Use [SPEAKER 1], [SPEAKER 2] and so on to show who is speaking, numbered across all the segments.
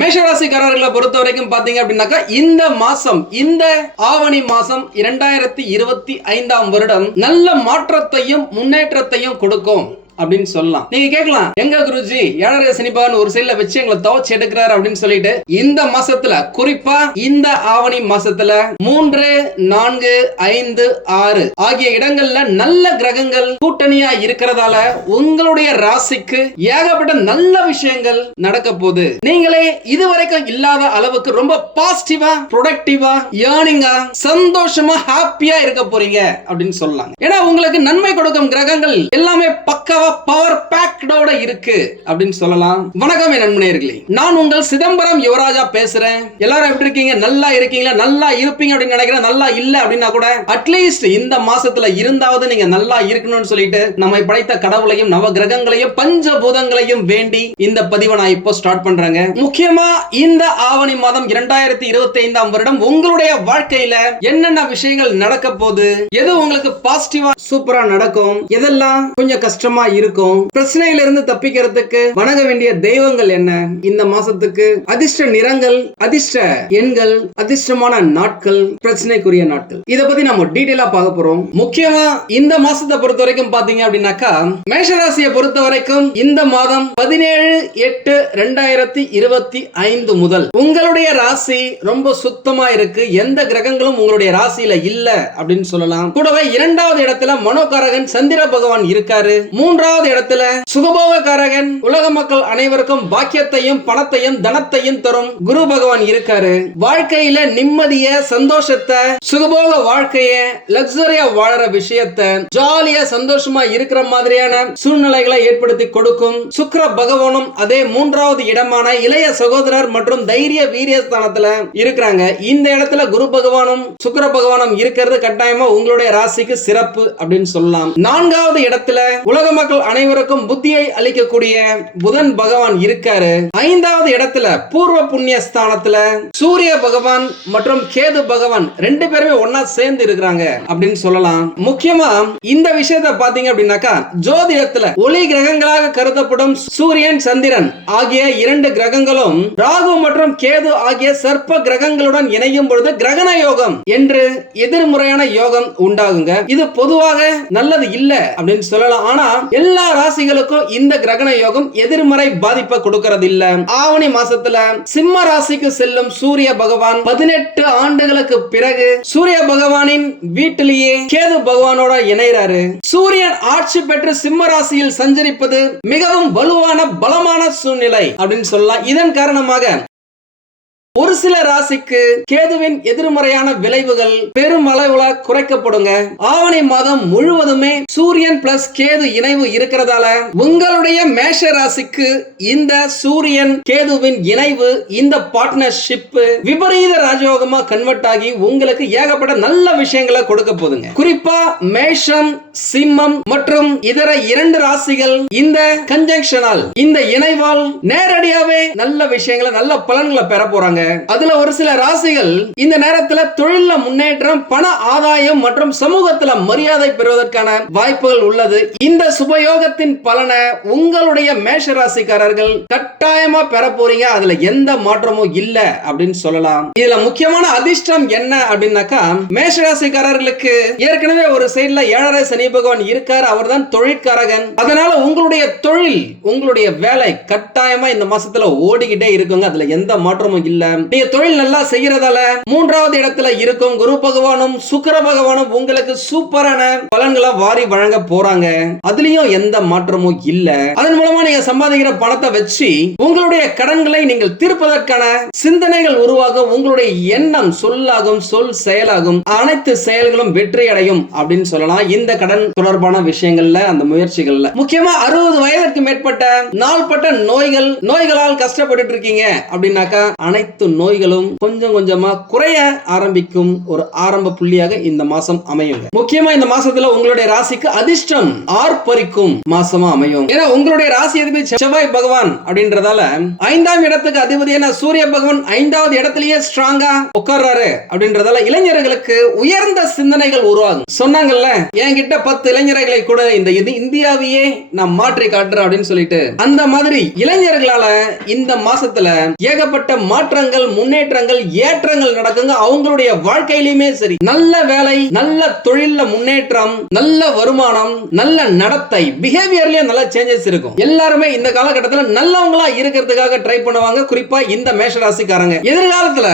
[SPEAKER 1] மேஷராசிக்காரர்களை பொறுத்த வரைக்கும் பாத்தீங்க அப்படின்னாக்கா இந்த மாசம் இந்த ஆவணி மாசம் இரண்டாயிரத்தி இருபத்தி ஐந்தாம் வருடம் நல்ல மாற்றத்தையும் முன்னேற்றத்தையும் கொடுக்கும் அப்படின்னு சொல்லலாம் நீங்க கேட்கலாம் எங்க குருஜி ஏழரை சனிபகவான் ஒரு சைட்ல வச்சு எங்களை துவச்சு எடுக்கிறாரு அப்படின்னு சொல்லிட்டு இந்த மாசத்துல குறிப்பா இந்த ஆவணி மாசத்துல மூன்று நான்கு ஐந்து ஆறு ஆகிய இடங்கள்ல நல்ல கிரகங்கள் கூட்டணியா இருக்கிறதால உங்களுடைய ராசிக்கு ஏகப்பட்ட நல்ல விஷயங்கள் நடக்க போகுது நீங்களே இதுவரைக்கும் இல்லாத அளவுக்கு ரொம்ப பாசிட்டிவா ப்ரொடக்டிவா ஏர்னிங்கா சந்தோஷமா ஹாப்பியா இருக்க போறீங்க அப்படின்னு சொல்லலாம் ஏன்னா உங்களுக்கு நன்மை கொடுக்கும் கிரகங்கள் எல்லாமே பக்கவா பவர் பேக்டோட இருக்கு அப்படின்னு சொல்லலாம் வணக்கம் என் நான் உங்கள் சிதம்பரம் யுவராஜா பேசுறேன் எல்லாரும் எப்படி இருக்கீங்க நல்லா இருக்கீங்களா நல்லா இருப்பீங்க அப்படின்னு நினைக்கிறேன் நல்லா இல்ல அப்படின்னா கூட அட்லீஸ்ட் இந்த மாசத்துல இருந்தாவது நீங்க நல்லா இருக்கணும்னு சொல்லிட்டு நம்மை படைத்த கடவுளையும் நவ கிரகங்களையும் பஞ்சபூதங்களையும் வேண்டி இந்த பதிவை நான் இப்போ ஸ்டார்ட் பண்றேங்க முக்கியமா இந்த ஆவணி மாதம் இரண்டாயிரத்தி இருபத்தி ஐந்தாம் வருடம் உங்களுடைய வாழ்க்கையில என்னென்ன விஷயங்கள் நடக்க போகுது எது உங்களுக்கு பாசிட்டிவா சூப்பரா நடக்கும் எதெல்லாம் கொஞ்சம் கஷ்டமா இருக்கும் பிரச்சனையில இருந்து தப்பிக்கிறதுக்கு வணங்க வேண்டிய தெய்வங்கள் என்ன இந்த மாசத்துக்கு அதிர்ஷ்ட நிறங்கள் அதிர்ஷ்ட எண்கள் அதிர்ஷ்டமான நாட்கள் பிரச்சனைக்குரிய நாட்கள் இதை பத்தி நம்ம டீட்டெயிலா பார்க்க போறோம் முக்கியமா இந்த மாசத்தை பொறுத்த வரைக்கும் பாத்தீங்க அப்படின்னாக்கா மேஷராசியை பொறுத்த வரைக்கும் இந்த மாதம் பதினேழு எட்டு ரெண்டாயிரத்தி இருபத்தி ஐந்து முதல் உங்களுடைய ராசி ரொம்ப சுத்தமா இருக்கு எந்த கிரகங்களும் உங்களுடைய ராசியில இல்ல அப்படின்னு சொல்லலாம் கூடவே இரண்டாவது இடத்துல மனோகாரகன் சந்திர பகவான் இருக்காரு மூன்றாவது இரண்டாவது இடத்துல சுகபோக காரகன் உலக மக்கள் அனைவருக்கும் பாக்கியத்தையும் பணத்தையும் தனத்தையும் தரும் குரு பகவான் இருக்காரு வாழ்க்கையில நிம்மதிய சந்தோஷத்தை சுகபோக வாழ்க்கைய லக்ஸரியா வாழற விஷயத்த ஜாலியா சந்தோஷமா இருக்கிற மாதிரியான சூழ்நிலைகளை ஏற்படுத்தி கொடுக்கும் சுக்கர பகவானும் அதே மூன்றாவது இடமான இளைய சகோதரர் மற்றும் தைரிய வீரிய ஸ்தானத்துல இருக்கிறாங்க இந்த இடத்துல குரு பகவானும் சுக்கர பகவானும் இருக்கிறது கட்டாயமா உங்களுடைய ராசிக்கு சிறப்பு அப்படின்னு சொல்லலாம் நான்காவது இடத்துல உலக மக்கள் ராசிக்காரர்கள் அனைவருக்கும் புத்தியை அளிக்கக்கூடிய புதன் பகவான் இருக்காரு ஐந்தாவது இடத்துல பூர்வ புண்ணிய ஸ்தானத்துல சூரிய பகவான் மற்றும் கேது பகவான் ரெண்டு பேருமே ஒன்னா சேர்ந்து இருக்கிறாங்க அப்படின்னு சொல்லலாம் முக்கியமா இந்த விஷயத்த பாத்தீங்க அப்படின்னாக்கா ஜோதிடத்துல ஒளி கிரகங்களாக கருதப்படும் சூரியன் சந்திரன் ஆகிய இரண்டு கிரகங்களும் ராகு மற்றும் கேது ஆகிய சர்ப்ப கிரகங்களுடன் இணையும் பொழுது கிரகண யோகம் என்று எதிர்முறையான யோகம் உண்டாகுங்க இது பொதுவாக நல்லது இல்ல அப்படின்னு சொல்லலாம் ஆனா எல்லா ராசிகளுக்கும் இந்த கிரகண யோகம் எதிர்மறை பாதிப்பை கொடுக்கறது இல்ல ஆவணி மாசத்துல சிம்ம ராசிக்கு செல்லும் சூரிய பகவான் பதினெட்டு ஆண்டுகளுக்கு பிறகு சூரிய பகவானின் வீட்டிலேயே கேது பகவானோட இணைறாரு சூரியன் ஆட்சி பெற்று சிம்ம ராசியில் சஞ்சரிப்பது மிகவும் வலுவான பலமான சூழ்நிலை அப்படின்னு சொல்லலாம் இதன் காரணமாக ஒரு சில ராசிக்கு கேதுவின் எதிர்மறையான விளைவுகள் பெருமளவுல குறைக்கப்படுங்க ஆவணி மாதம் முழுவதுமே சூரியன் பிளஸ் கேது இணைவு இருக்கிறதால உங்களுடைய மேஷ ராசிக்கு இந்த சூரியன் கேதுவின் இணைவு இந்த பார்ட்னர்ஷிப் விபரீத ராஜயோகமா கன்வெர்ட் ஆகி உங்களுக்கு ஏகப்பட்ட நல்ல விஷயங்களை கொடுக்க போதுங்க குறிப்பா மேஷம் சிம்மம் மற்றும் இதர இரண்டு ராசிகள் இந்த கன்ஜங்ஷனால் இந்த இணைவால் நேரடியாவே நல்ல விஷயங்களை நல்ல பலன்களை பெற போறாங்க அதுல ஒரு சில ராசிகள் இந்த நேரத்துல தொழில முன்னேற்றம் பண ஆதாயம் மற்றும் சமூகத்துல மரியாதை பெறுவதற்கான வாய்ப்புகள் உள்ளது இந்த சுபயோகத்தின் பலனை உங்களுடைய மேஷ ராசிக்காரர்கள் கட்டாயமா பெற போறீங்க அதுல எந்த மாற்றமும் இல்ல அப்படின்னு சொல்லலாம் இதுல முக்கியமான அதிர்ஷ்டம் என்ன அப்படின்னாக்கா மேஷ ராசிக்காரர்களுக்கு ஏற்கனவே ஒரு சைடுல ஏழரை சனி பகவான் இருக்காரு அவர் தான் தொழிற்காரகன் அதனால உங்களுடைய தொழில் உங்களுடைய வேலை கட்டாயமா இந்த மாசத்துல ஓடிக்கிட்டே இருக்குங்க அதுல எந்த மாற்றமும் இல்ல நீங்க தொழில் நல்லா செய்யறதால மூன்றாவது இடத்துல இருக்கும் குரு பகவானும் சுக்கர பகவானும் உங்களுக்கு சூப்பரான பலன்களை வாரி வழங்க போறாங்க அதுலயும் எந்த மாற்றமும் இல்ல அதன் மூலமா நீங்க சம்பாதிக்கிற பணத்தை வச்சு உங்களுடைய கடன்களை நீங்கள் தீர்ப்பதற்கான சிந்தனைகள் உருவாக உங்களுடைய எண்ணம் சொல்லாகும் சொல் செயலாகும் அனைத்து செயல்களும் வெற்றி அடையும் அப்படின்னு சொல்லலாம் இந்த கடன் தொடர்பான விஷயங்கள்ல அந்த முயற்சிகள்ல முக்கியமா அறுபது வயதிற்கு மேற்பட்ட நாள்பட்ட நோய்கள் நோய்களால் கஷ்டப்பட்டு இருக்கீங்க அப்படின்னாக்கா அனைத்து அனைத்து நோய்களும் கொஞ்சம் கொஞ்சமா குறைய ஆரம்பிக்கும் ஒரு ஆரம்ப புள்ளியாக இந்த மாசம் அமையும் முக்கியமா இந்த மாசத்துல உங்களுடைய ராசிக்கு அதிர்ஷ்டம் ஆர்ப்பரிக்கும் மாசமா அமையும் ஏன்னா உங்களுடைய ராசி எதுவுமே செவ்வாய் பகவான் அப்படின்றதால ஐந்தாம் இடத்துக்கு அதிபதி சூரிய பகவான் ஐந்தாவது இடத்திலேயே ஸ்ட்ராங்கா உட்கார்றாரு அப்படின்றதால இளைஞர்களுக்கு உயர்ந்த சிந்தனைகள் உருவாகும் சொன்னாங்கல்ல என்கிட்ட பத்து இளைஞர்களை கூட இந்த இது இந்தியாவையே நான் மாற்றி காட்டுறேன் அப்படின்னு சொல்லிட்டு அந்த மாதிரி இளைஞர்களால இந்த மாசத்துல ஏகப்பட்ட மாற்றங்கள் மாற்றங்கள் முன்னேற்றங்கள் ஏற்றங்கள் நடக்குங்க அவங்களுடைய வாழ்க்கையிலுமே சரி நல்ல வேலை நல்ல தொழில முன்னேற்றம் நல்ல வருமானம் நல்ல நடத்தை பிஹேவியர்லயே நல்ல சேஞ்சஸ் இருக்கும் எல்லாருமே இந்த காலகட்டத்தில் நல்லவங்களா இருக்கிறதுக்காக ட்ரை பண்ணுவாங்க குறிப்பா இந்த மேஷ ராசிக்காரங்க எதிர்காலத்துல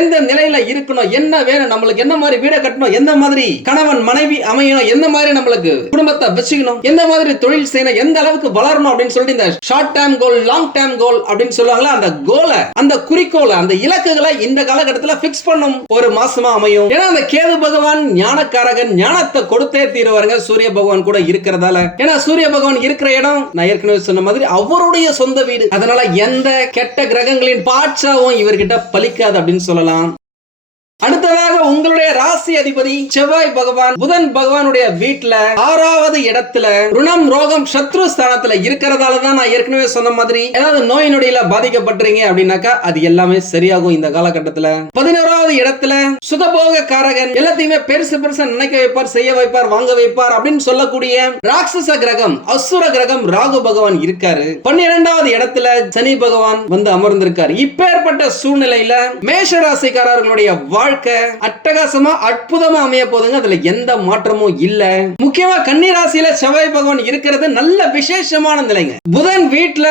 [SPEAKER 1] எந்த நிலையில இருக்கணும் என்ன வேணும் நம்மளுக்கு என்ன மாதிரி வீடை கட்டணும் எந்த மாதிரி கணவன் மனைவி அமையணும் எந்த மாதிரி நம்மளுக்கு குடும்பத்தை வச்சுக்கணும் எந்த மாதிரி தொழில் செய்யணும் எந்த அளவுக்கு வளரணும் அப்படின்னு சொல்லிட்டு இந்த short term goal long term goal அப்படின்னு சொல்லுவாங்களா அந்த கோலை அந்த குறிக்கோளை அந்த இலக்குகளை இந்த காலகட்டத்தில் பிக்ஸ் பண்ணும் ஒரு மாசமா அமையும் ஏன்னா அந்த கேது பகவான் ஞானக்காரகன் ஞானத்தை கொடுத்தே தீருவாருங்க சூரிய பகவான் கூட இருக்கிறதால ஏன்னா சூரிய பகவான் இருக்கிற இடம் நான் ஏற்கனவே சொன்ன மாதிரி அவருடைய சொந்த வீடு அதனால எந்த கெட்ட கிரகங்களின் பாட்சாவும் இவர்கிட்ட பலிக்காது அப்படின்னு சொல்லலாம் அடுத்ததாக உங்களுடைய ராசி அதிபதி செவ்வாய் பகவான் புதன் பகவானுடைய வீட்டுல ஆறாவது இடத்துல ருணம் ரோகம் சத்ரு ஸ்தானத்துல இருக்கிறதால தான் நான் ஏற்கனவே சொன்ன மாதிரி ஏதாவது நோய் நொடியில பாதிக்கப்பட்டுறீங்க அப்படின்னாக்கா அது எல்லாமே சரியாகும் இந்த காலகட்டத்துல பதினோராவது இடத்துல சுதபோக காரகன் எல்லாத்தையுமே பெருசு பெருசா நினைக்க வைப்பார் செய்ய வைப்பார் வாங்க வைப்பார் அப்படின்னு சொல்லக்கூடிய ராட்சச கிரகம் அசுர கிரகம் ராகு பகவான் இருக்காரு பன்னிரெண்டாவது இடத்துல சனி பகவான் வந்து அமர்ந்திருக்காரு இப்பேற்பட்ட சூழ்நிலையில மேஷ ராசிக்காரர்களுடைய வாழ்க்கை அட்டகாசமா அற்புதமா அமைய போதுங்க அதுல எந்த மாற்றமும் இல்ல முக்கியமா கன்னிராசியில செவ்வாய் பகவான் இருக்கிறது நல்ல விசேஷமான நிலைங்க புதன் வீட்டுல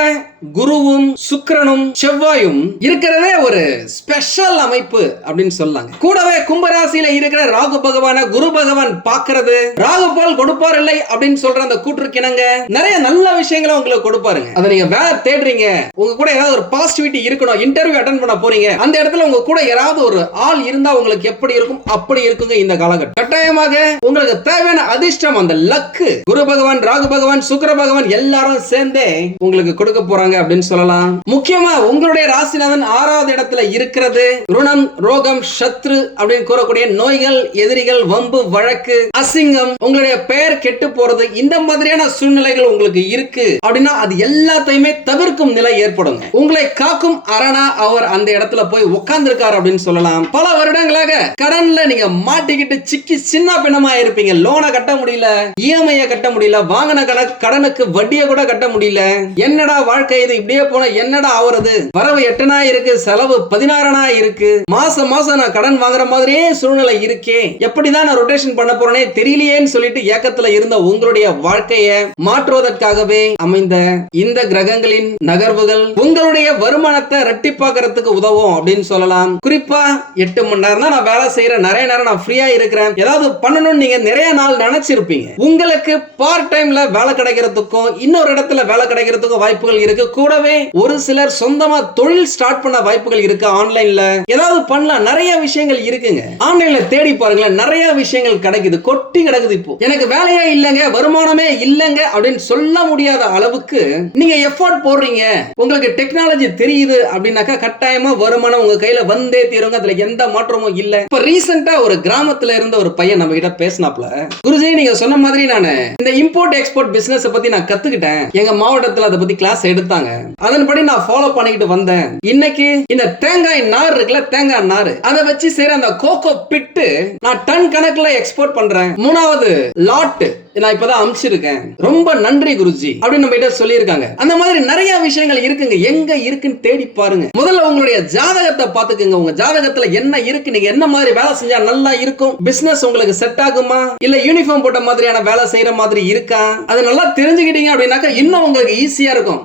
[SPEAKER 1] குருவும் சுக்கரனும் செவ்வாயும் இருக்கிறதே ஒரு ஸ்பெஷல் அமைப்பு அப்படின்னு சொல்லாங்க கூடவே கும்பராசியில இருக்கிற ராகு பகவான குரு பகவான் பாக்குறது ராகு போல் கொடுப்பார் இல்லை அப்படின்னு சொல்ற அந்த கூற்றுக்கிணங்க நிறைய நல்ல விஷயங்களை உங்களுக்கு கொடுப்பாருங்க அதை நீங்க வேற தேடுறீங்க உங்க கூட ஏதாவது ஒரு பாசிட்டிவிட்டி இருக்கணும் இன்டர்வியூ அட்டன் பண்ண போறீங்க அந்த இடத்துல உங்க கூட யாராவது ஒரு ஆள் இருந்தா உங்களுக்கு எப்படி இருக்கும் அப்படி இருக்குங்க இந்த காலகட்டம் கட்டாயமாக உங்களுக்கு தேவையான அதிர்ஷ்டம் அந்த லக்கு குரு பகவான் ராகு பகவான் சுக்கர பகவான் எல்லாரும் சேர்ந்தே உங்களுக்கு கொடுக்க போறாங்க இருக்காங்க அப்படின்னு சொல்லலாம் முக்கியமா உங்களுடைய ராசிநாதன் ஆறாவது இடத்துல இருக்கிறது ருணம் ரோகம் சத்ரு அப்படின்னு கூறக்கூடிய நோய்கள் எதிரிகள் வம்பு வழக்கு அசிங்கம் உங்களுடைய பெயர் கெட்டு போறது இந்த மாதிரியான சூழ்நிலைகள் உங்களுக்கு இருக்கு அப்படின்னா அது எல்லாத்தையுமே தவிர்க்கும் நிலை ஏற்படுங்க உங்களை காக்கும் அரணா அவர் அந்த இடத்துல போய் உட்கார்ந்து இருக்காரு அப்படின்னு சொல்லலாம் பல வருடங்களாக கடன்ல நீங்க மாட்டிக்கிட்டு சிக்கி சின்ன பின்னமா இருப்பீங்க லோனை கட்ட முடியல இஎம்ஐ e கட்ட முடியல வாங்கின கணக்கு கடனுக்கு வட்டியை கூட கட்ட முடியல என்னடா வாழ்க்கை செய்து இப்படியே போனா என்னடா ஆவறது வரவு எட்டனா இருக்கு செலவு பதினாறனா இருக்கு மாசம் மாசம் நான் கடன் வாங்குற மாதிரியே சூழ்நிலை இருக்கே எப்படிதான் நான் ரொட்டேஷன் பண்ண போறேனே தெரியலையேன்னு சொல்லிட்டு ஏக்கத்துல இருந்த உங்களுடைய வாழ்க்கைய மாற்றுவதற்காகவே அமைந்த இந்த கிரகங்களின் நகர்வுகள் உங்களுடைய வருமானத்தை ரெட்டிப்பாக்குறதுக்கு உதவும் அப்படின்னு சொல்லலாம் குறிப்பா எட்டு மணி நேரம் தான் நான் வேலை செய்யற நிறைய நேரம் நான் ஃப்ரீயா இருக்கிறேன் ஏதாவது பண்ணணும்னு நீங்க நிறைய நாள் நினைச்சிருப்பீங்க உங்களுக்கு பார்ட் டைம்ல வேலை கிடைக்கிறதுக்கும் இன்னொரு இடத்துல வேலை கிடைக்கிறதுக்கும் வாய்ப்புகள் இருக்கு இது கூடவே ஒரு சிலர் சொந்தமா தொழில் ஸ்டார்ட் பண்ண வாய்ப்புகள் இருக்கு ஆன்லைன்ல ஏதாவது பண்ணலாம் நிறைய விஷயங்கள் இருக்குங்க ஆன்லைன்ல தேடி பாருங்களேன் நிறைய விஷயங்கள் கிடைக்குது கொட்டி கிடக்குது இப்போ எனக்கு வேலையே இல்லைங்க வருமானமே இல்லைங்க அப்படின்னு சொல்ல முடியாத அளவுக்கு நீங்க எஃபோர்ட் போடுறீங்க உங்களுக்கு டெக்னாலஜி தெரியுது அப்படின்னாக்கா கட்டாயமா வருமானம் உங்க கையில வந்தே தீருங்க அதுல எந்த மாற்றமும் இல்ல இப்ப ரீசெண்டா ஒரு கிராமத்துல இருந்த ஒரு பையன் நம்ம கிட்ட பேசினாப்ல குருஜி நீங்க சொன்ன மாதிரி நான் இந்த இம்போர்ட் எக்ஸ்போர்ட் பிசினஸ் பத்தி நான் கத்துக்கிட்டேன் எங்க மாவட்டத்துல அதை பத்தி கிளாஸ் எடுத்த கொடுத்தாங்க அதன்படி நான் ஃபாலோ பண்ணிக்கிட்டு வந்தேன் இன்னைக்கு இந்த தேங்காய் நார் இருக்குல்ல தேங்காய் நார் அதை வச்சு செய்யற அந்த கோகோ பிட்டு நான் டன் கணக்குல எக்ஸ்போர்ட் பண்றேன் மூணாவது லாட் நான் இப்பதான் அமிச்சிருக்கேன் ரொம்ப நன்றி குருஜி அப்படின்னு நம்ம கிட்ட சொல்லியிருக்காங்க அந்த மாதிரி நிறைய விஷயங்கள் இருக்குங்க எங்க இருக்குன்னு தேடி பாருங்க முதல்ல உங்களுடைய ஜாதகத்தை பாத்துக்கங்க உங்க ஜாதகத்துல என்ன இருக்கு நீங்க என்ன மாதிரி வேலை செஞ்சா நல்லா இருக்கும் பிசினஸ் உங்களுக்கு செட் ஆகுமா இல்ல யூனிஃபார்ம் போட்ட மாதிரியான வேலை செய்யற மாதிரி இருக்கா அதை நல்லா தெரிஞ்சுக்கிட்டீங்க அப்படின்னாக்கா இன்னும் உங்களுக்கு ஈஸியா இருக்கும்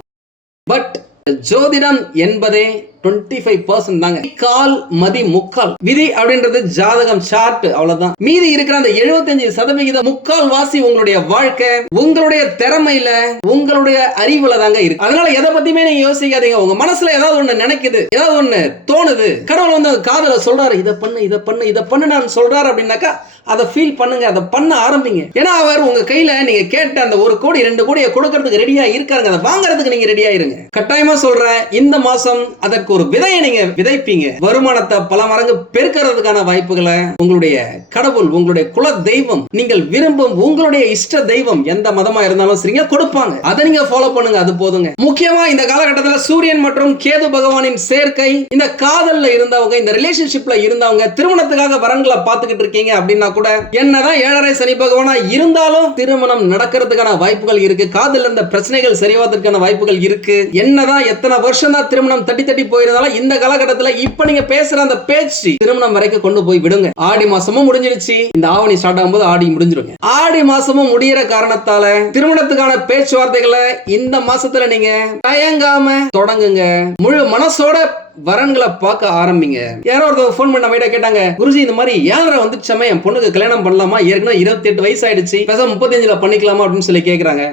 [SPEAKER 1] பட் ஜோதிடம் என்பதே டுவெண்ட்டி ஃபைவ் பர்சன்ட் தாங்க கால் மதி முக்கால் விதி அப்படின்றது ஜாதகம் சார்ட் அவ்வளவுதான் மீதி இருக்கிற அந்த எழுபத்தஞ்சு சதவிகித முக்கால் வாசி உங்களுடைய வாழ்க்கை உங்களுடைய திறமையில உங்களுடைய அறிவுல தாங்க இருக்கு அதனால எதை பத்தியுமே நீங்க யோசிக்காதீங்க உங்க மனசுல ஏதாவது ஒண்ணு நினைக்குது ஏதாவது ஒண்ணு தோணுது கடவுள் வந்து அது காதல சொல்றாரு இதை பண்ணு இதை பண்ணு இதை பண்ணு நான் சொல்றாரு அப்படின்னாக்கா அதை ஃபீல் பண்ணுங்க அதை பண்ண ஆரம்பிங்க ஏன்னா அவர் உங்க கையில நீங்க கேட்ட அந்த ஒரு கோடி ரெண்டு கோடியை கொடுக்கறதுக்கு ரெடியா இருக்காருங்க அதை வாங்குறதுக்கு நீங்க ரெடியா இருங்க கட்டாயமா சொல்றேன் இந்த மாசம் அதற்கு அதுக்கு ஒரு விதையை நீங்க விதைப்பீங்க வருமானத்தை பல மடங்கு பெருக்கிறதுக்கான வாய்ப்புகளை உங்களுடைய கடவுள் உங்களுடைய குல தெய்வம் நீங்கள் விரும்பும் உங்களுடைய இஷ்ட தெய்வம் எந்த மதமா இருந்தாலும் சரிங்க கொடுப்பாங்க அதை நீங்க ஃபாலோ பண்ணுங்க அது போதுங்க முக்கியமா இந்த காலகட்டத்தில் சூரியன் மற்றும் கேது பகவானின் சேர்க்கை இந்த காதல்ல இருந்தவங்க இந்த ரிலேஷன்ஷிப்ல இருந்தவங்க திருமணத்துக்காக வரங்களை பார்த்துக்கிட்டு இருக்கீங்க அப்படின்னா கூட என்னதான் ஏழரை சனி பகவானா இருந்தாலும் திருமணம் நடக்கிறதுக்கான வாய்ப்புகள் இருக்கு காதல் இருந்த பிரச்சனைகள் சரிவாதற்கான வாய்ப்புகள் இருக்கு என்னதான் எத்தனை வருஷம் தான் திருமணம் தட்டி தட்டி போய் போயிருந்தாலும் இந்த காலகட்டத்தில் இப்ப நீங்க பேசுற அந்த பேச்சு திருமணம் வரைக்கும் கொண்டு போய் விடுங்க ஆடி மாசமும் முடிஞ்சிருச்சு இந்த ஆவணி ஸ்டார்ட் ஆகும்போது ஆடி முடிஞ்சிருங்க ஆடி மாசமும் முடியற காரணத்தால திருமணத்துக்கான பேச்சுவார்த்தைகளை இந்த மாசத்துல நீங்க தயங்காம தொடங்குங்க முழு மனசோட வரன்களை பார்க்க ஆரம்பிங்க யாரோ ஒருத்தர் ஃபோன் பண்ண வீட கேட்டாங்க குருஜி இந்த மாதிரி ஏழரை வந்துச்சாமே என் பொண்ணுக்கு கல்யாணம் பண்ணலாமா ஏற்கனவே இருபத்தி எட்டு வயசு ஆயிடுச்சு பேச முப்பத்தஞ்சுல பண்ணிக்கலாமா அப்படின்னு சொல்லி கேக்குறாங்க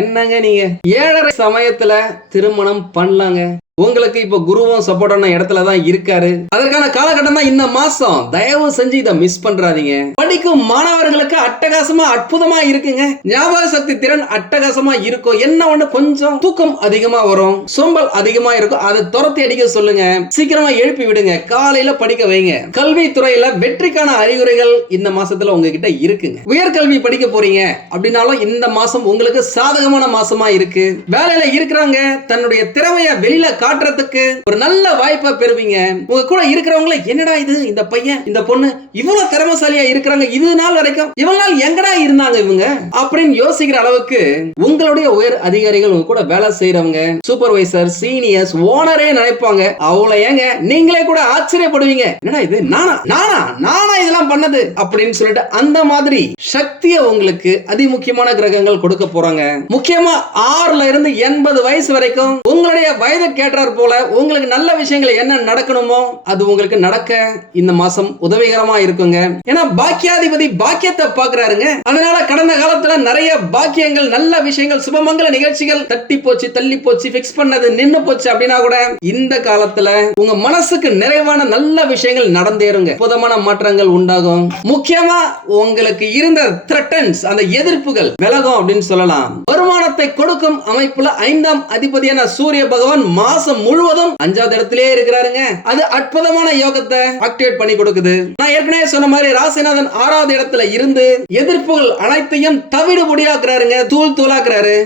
[SPEAKER 1] என்னங்க நீங்க ஏழரை சமயத்துல திருமணம் பண்ணலாங்க உங்களுக்கு இப்ப குருவும் சப்போர்ட்டான இடத்துல தான் இருக்காரு அதற்கான காலகட்டம் தான் இந்த மாசம் தயவு செஞ்சு இதை மிஸ் பண்றாதீங்க படிக்கும் மாணவர்களுக்கு அட்டகாசமா அற்புதமா இருக்குங்க ஞாபக சக்தி திறன் அட்டகாசமா இருக்கும் என்ன ஒண்ணு கொஞ்சம் தூக்கம் அதிகமா வரும் சோம்பல் அதிகமா இருக்கும் அதை துரத்தி அடிக்க சொல்லுங்க சொல்லுங்க சீக்கிரமா எழுப்பி விடுங்க காலையில படிக்க வைங்க கல்வி துறையில வெற்றிக்கான அறிகுறிகள் இந்த மாசத்துல உங்ககிட்ட இருக்குங்க உயர்கல்வி படிக்க போறீங்க அப்படின்னாலும் இந்த மாசம் உங்களுக்கு சாதகமான மாசமா இருக்கு வேலையில இருக்கிறாங்க தன்னுடைய திறமைய வெளியில காட்டுறதுக்கு ஒரு நல்ல வாய்ப்பை பெறுவீங்க உங்க கூட இருக்கிறவங்களை என்னடா இது இந்த பையன் இந்த பொண்ணு இவ்வளவு திறமசாலியா இருக்கிறாங்க இது நாள் வரைக்கும் இவ்வளவு நாள் எங்கடா இருந்தாங்க இவங்க அப்படின்னு யோசிக்கிற அளவுக்கு உங்களுடைய உயர் அதிகாரிகள் உங்க கூட வேலை செய்யறவங்க சூப்பர்வைசர் சீனியர்ஸ் ஓனரே நினைப்பாங்க அவளை ஏங்க நீங்களே கூட ஆச்சரியப்படுவீங்க என்னடா இது நானா நானா நானா இதெல்லாம் பண்ணது அப்படின்னு சொல்லிட்டு அந்த மாதிரி சக்தியை உங்களுக்கு அதி முக்கியமான கிரகங்கள் கொடுக்க போறாங்க முக்கியமா ஆறுல இருந்து எண்பது வயசு வரைக்கும் உங்களுடைய வயதை கேட்டார் போல உங்களுக்கு நல்ல விஷயங்கள் என்ன நடக்கணுமோ அது உங்களுக்கு நடக்க இந்த மாசம் உதவிகரமா இருக்குங்க ஏன்னா பாக்கியாதிபதி பாக்கியத்தை பாக்குறாருங்க அதனால கடந்த காலத்துல நிறைய பாக்கியங்கள் நல்ல விஷயங்கள் சுபமங்கல நிகழ்ச்சிகள் தட்டி போச்சு தள்ளி போச்சு பிக்ஸ் பண்ணது நின்னு போச்சு அப்படின்னா கூட இந்த கால காலத்துல உங்க மனசுக்கு நிறைவான நல்ல விஷயங்கள் நடந்தேருங்க புதமான மாற்றங்கள் உண்டாகும் முக்கியமா உங்களுக்கு இருந்த த்ரெட்டன்ஸ் அந்த எதிர்ப்புகள் விலகும் அப்படின்னு சொல்லலாம் வருமானத்தை கொடுக்கும் அமைப்புல ஐந்தாம் அதிபதியான சூரிய பகவான் மாசம் முழுவதும் அஞ்சாவது இடத்திலே இருக்கிறாருங்க அது அற்புதமான யோகத்தை ஆக்டிவேட் பண்ணி கொடுக்குது நான் ஏற்கனவே சொன்ன மாதிரி ராசிநாதன் ஆறாவது இடத்துல இருந்து எதிர்ப்புகள் அனைத்தையும் தவிடு முடியாக்குறாருங்க தூள் தூளாக்குறாரு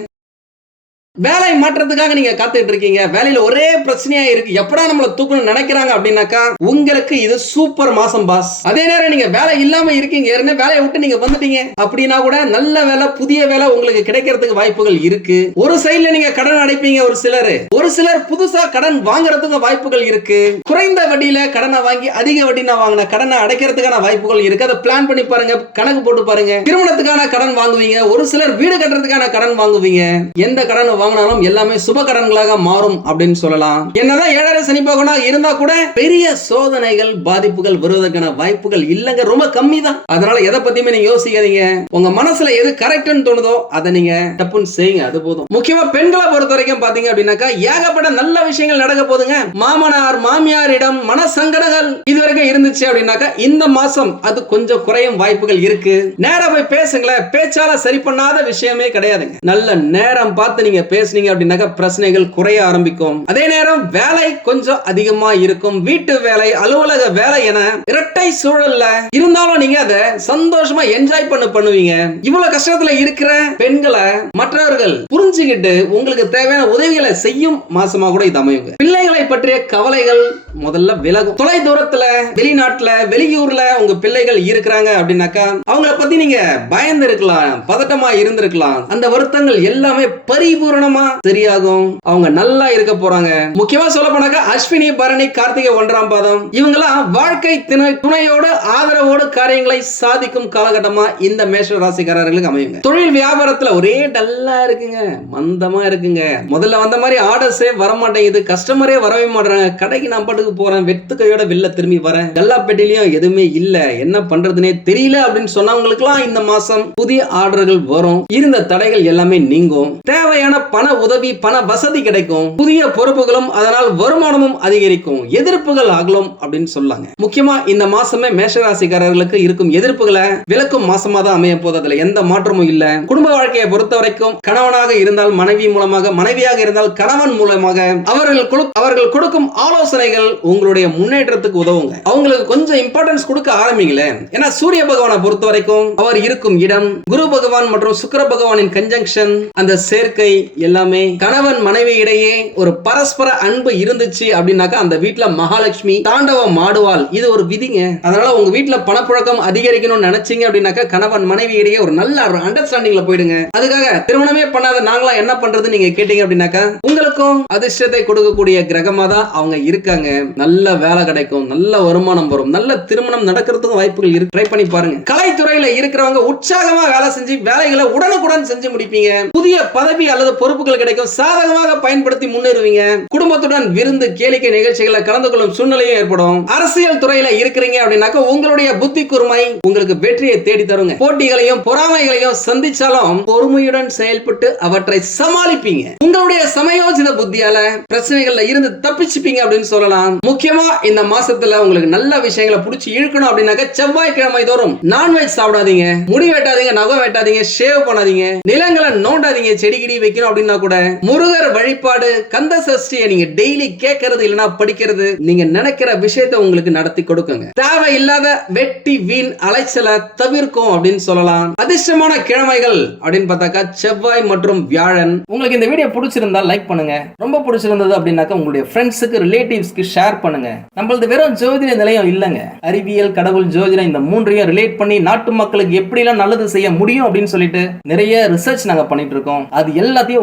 [SPEAKER 1] வேலை மாற்றத்துக்காக நீங்க காத்துட்டு இருக்கீங்க வேலையில ஒரே பிரச்சனையா இருக்கு எப்படா நம்மள தூக்கணும்னு நினைக்கிறாங்க அப்படின்னாக்கா உங்களுக்கு இது சூப்பர் மாசம் பாஸ் அதே நேரம் நீங்க வேலை இல்லாம இருக்கீங்க ஏற்கனவே வேலையை விட்டு நீங்க வந்துட்டீங்க அப்படின்னா கூட நல்ல வேலை புதிய வேலை உங்களுக்கு கிடைக்கிறதுக்கு வாய்ப்புகள் இருக்கு ஒரு சைட்ல நீங்க கடன் அடைப்பீங்க ஒரு சிலர் ஒரு சிலர் புதுசா கடன் வாங்குறதுக்கு வாய்ப்புகள் இருக்கு குறைந்த வட்டியில கடனை வாங்கி அதிக வட்டினா வாங்கின கடனை அடைக்கிறதுக்கான வாய்ப்புகள் இருக்கு அதை பிளான் பண்ணி பாருங்க கணக்கு போட்டு பாருங்க திருமணத்துக்கான கடன் வாங்குவீங்க ஒரு சிலர் வீடு கட்டுறதுக்கான கடன் வாங்குவீங்க எந்த கடன் வாங்கினாலும் எல்லாமே சுபகரன்களாக மாறும் அப்படின்னு சொல்லலாம் என்னதான் ஏழரை சனி பகவானா இருந்தா கூட பெரிய சோதனைகள் பாதிப்புகள் வருவதற்கான வாய்ப்புகள் இல்லைங்க ரொம்ப கம்மி தான் அதனால எதை பத்தியுமே நீங்க யோசிக்காதீங்க உங்க மனசுல எது கரெக்ட்னு தோணுதோ அதை நீங்க தப்புன்னு செய்யுங்க அது போதும் முக்கியமா பெண்களை பொறுத்த வரைக்கும் பாத்தீங்க அப்படின்னாக்கா ஏகப்பட்ட நல்ல விஷயங்கள் நடக்க போதுங்க மாமனார் மாமியாரிடம் மனசங்கடங்கள் இது வரைக்கும் இருந்துச்சு அப்படின்னாக்கா இந்த மாசம் அது கொஞ்சம் குறையும் வாய்ப்புகள் இருக்கு நேரம் போய் பேசுங்களேன் பேச்சால சரி பண்ணாத விஷயமே கிடையாதுங்க நல்ல நேரம் பார்த்து நீங்க பேசுனீங்க அப்படின்னாக்க பிரச்சனைகள் குறைய ஆரம்பிக்கும் அதே நேரம் வேலை கொஞ்சம் அதிகமா இருக்கும் வீட்டு வேலை அலுவலக வேலை என இரட்டை சூழல்ல இருந்தாலும் நீங்க அதை சந்தோஷமா என்ஜாய் பண்ண பண்ணுவீங்க இவ்வளவு கஷ்டத்துல இருக்கிற பெண்களை மற்றவர்கள் புரிஞ்சுக்கிட்டு உங்களுக்கு தேவையான உதவிகளை செய்யும் மாசமா கூட இது அமையுங்க பிள்ளைகளை பற்றிய கவலைகள் முதல்ல விலகும் தொலை தூரத்துல வெளிநாட்டுல வெளியூர்ல உங்க பிள்ளைகள் இருக்கிறாங்க அப்படின்னாக்கா அவங்கள பத்தி நீங்க பயந்து இருக்கலாம் பதட்டமா இருந்திருக்கலாம் அந்த வருத்தங்கள் எல்லாமே பரிபூரண காரணமா சரியாகும் அவங்க நல்லா இருக்க போறாங்க முக்கியமா சொல்ல போனாக்கா அஸ்வினி பரணி கார்த்திகை ஒன்றாம் பாதம் இவங்கெல்லாம் வாழ்க்கை துணையோடு ஆதரவோடு காரியங்களை சாதிக்கும் காலகட்டமா இந்த மேஷ ராசிக்காரர்களுக்கு அமையுங்க தொழில் வியாபாரத்துல ஒரே டல்லா இருக்குங்க மந்தமா இருக்குங்க முதல்ல வந்த மாதிரி ஆர்டர்ஸே வர மாட்டேங்குது கஸ்டமரே வரவே மாட்டாங்க கடைக்கு நான் பாட்டுக்கு போறேன் கையோட வெளில திரும்பி வரேன் பெட்டிலையும் எதுவுமே இல்ல என்ன பண்றதுனே தெரியல அப்படின்னு சொன்னவங்களுக்கு இந்த மாசம் புதிய ஆர்டர்கள் வரும் இருந்த தடைகள் எல்லாமே நீங்கும் தேவையான பண உதவி பண வசதி கிடைக்கும் புதிய பொறுப்புகளும் அதனால் வருமானமும் அதிகரிக்கும் எதிர்ப்புகள் அகலும் அப்படின்னு சொல்லாங்க முக்கியமா இந்த மாசமே மேஷராசிக்காரர்களுக்கு இருக்கும் எதிர்ப்புகளை விளக்கும் மாசமா தான் அமைய போது அதுல எந்த மாற்றமும் இல்ல குடும்ப வாழ்க்கையை பொறுத்த வரைக்கும் கணவனாக இருந்தால் மனைவி மூலமாக மனைவியாக இருந்தால் கணவன் மூலமாக அவர்கள் அவர்கள் கொடுக்கும் ஆலோசனைகள் உங்களுடைய முன்னேற்றத்துக்கு உதவுங்க அவங்களுக்கு கொஞ்சம் இம்பார்ட்டன்ஸ் கொடுக்க ஆரம்பிங்களே ஏன்னா சூரிய பகவானை பொறுத்த வரைக்கும் அவர் இருக்கும் இடம் குரு பகவான் மற்றும் சுக்கர பகவானின் கன்ஜங்ஷன் அந்த சேர்க்கை எல்லாமே கணவன் மனைவி இடையே ஒரு பரஸ்பர அன்பு இருந்துச்சு அப்படின்னாக்கா அந்த வீட்டுல மகாலட்சுமி தாண்டவம் ஆடுவாள் இது ஒரு விதிங்க அதனால உங்க வீட்டுல பணப்புழக்கம் அதிகரிக்கணும்னு நினைச்சீங்க அப்படின்னாக்கா கணவன் மனைவி இடையே ஒரு நல்ல ஒரு அண்டர்ஸ்டாண்டிங்ல போயிடுங்க அதுக்காக திருமணமே பண்ணாத நாங்களாம் என்ன பண்றது நீங்க கேட்டீங்க அப்படின்னாக்கா உங்களுக்கும் அதிர்ஷ்டத்தை கொடுக்கக்கூடிய கிரகமா தான் அவங்க இருக்காங்க நல்ல வேலை கிடைக்கும் நல்ல வருமானம் வரும் நல்ல திருமணம் நடக்கிறதுக்கும் வாய்ப்புகள் இருக்கு ட்ரை பண்ணி பாருங்க கலைத்துறையில இருக்கிறவங்க உற்சாகமா வேலை செஞ்சு வேலைகளை உடனுக்குடன் செஞ்சு முடிப்பீங்க புதிய பதவி அல்லது பொறுப்புகள் கிடைக்கும் சாதகமாக பயன்படுத்தி முன்னேறுவீங்க குடும்பத்துடன் விருந்து கேளிக்கை நிகழ்ச்சிகளை கலந்து கொள்ளும் சூழ்நிலையும் ஏற்படும் அரசியல் துறையில இருக்கிறீங்க அப்படின்னாக்க உங்களுடைய புத்தி கூர்மை உங்களுக்கு வெற்றியை தேடி தருங்க போட்டிகளையும் பொறாமைகளையும் சந்திச்சாலும் பொறுமையுடன் செயல்பட்டு அவற்றை சமாளிப்பீங்க உங்களுடைய சமயோஜித புத்தியால பிரச்சனைகள்ல இருந்து தப்பிச்சுப்பீங்க அப்படின்னு சொல்லலாம் முக்கியமா இந்த மாசத்துல உங்களுக்கு நல்ல விஷயங்களை புடிச்சு இழுக்கணும் அப்படின்னாக்க செவ்வாய்க்கிழமை தோறும் நான்வெஜ் சாப்பிடாதீங்க முடி வெட்டாதீங்க நகை வெட்டாதீங்க ஷேவ் பண்ணாதீங்க நிலங்களை நோண்டாதீங்க செடி கிடி வைக்கணும் அப்படின்னா கூட முருகர் வழிபாடு கந்த சஷ்டியை நீங்க டெய்லி கேட்கறது இல்லைன்னா படிக்கிறது நீங்க நினைக்கிற விஷயத்தை உங்களுக்கு நடத்தி கொடுக்குங்க தேவையில்லாத வெட்டி வீண் அலைச்சலை தவிர்க்கும் அப்படின்னு சொல்லலாம் அதிர்ஷ்டமான கிழமைகள் அப்படின்னு பார்த்தாக்கா செவ்வாய் மற்றும் வியாழன் உங்களுக்கு இந்த வீடியோ பிடிச்சிருந்தா லைக் பண்ணுங்க ரொம்ப பிடிச்சிருந்தது அப்படின்னாக்கா உங்களுடைய ஃப்ரெண்ட்ஸுக்கு ரிலேட்டிவ்ஸ்க்கு ஷேர் பண்ணுங்க நம்மளது வெறும் ஜோதிட நிலையம் இல்லைங்க அறிவியல் கடவுள் ஜோதிடம் இந்த மூன்றையும் ரிலேட் பண்ணி நாட்டு மக்களுக்கு எப்படிலாம் நல்லது செய்ய முடியும் அப்படின்னு சொல்லிட்டு நிறைய ரிசர்ச் நாங்க பண்ணிட்டு இருக்கோம் அது எல்லாத்தையும்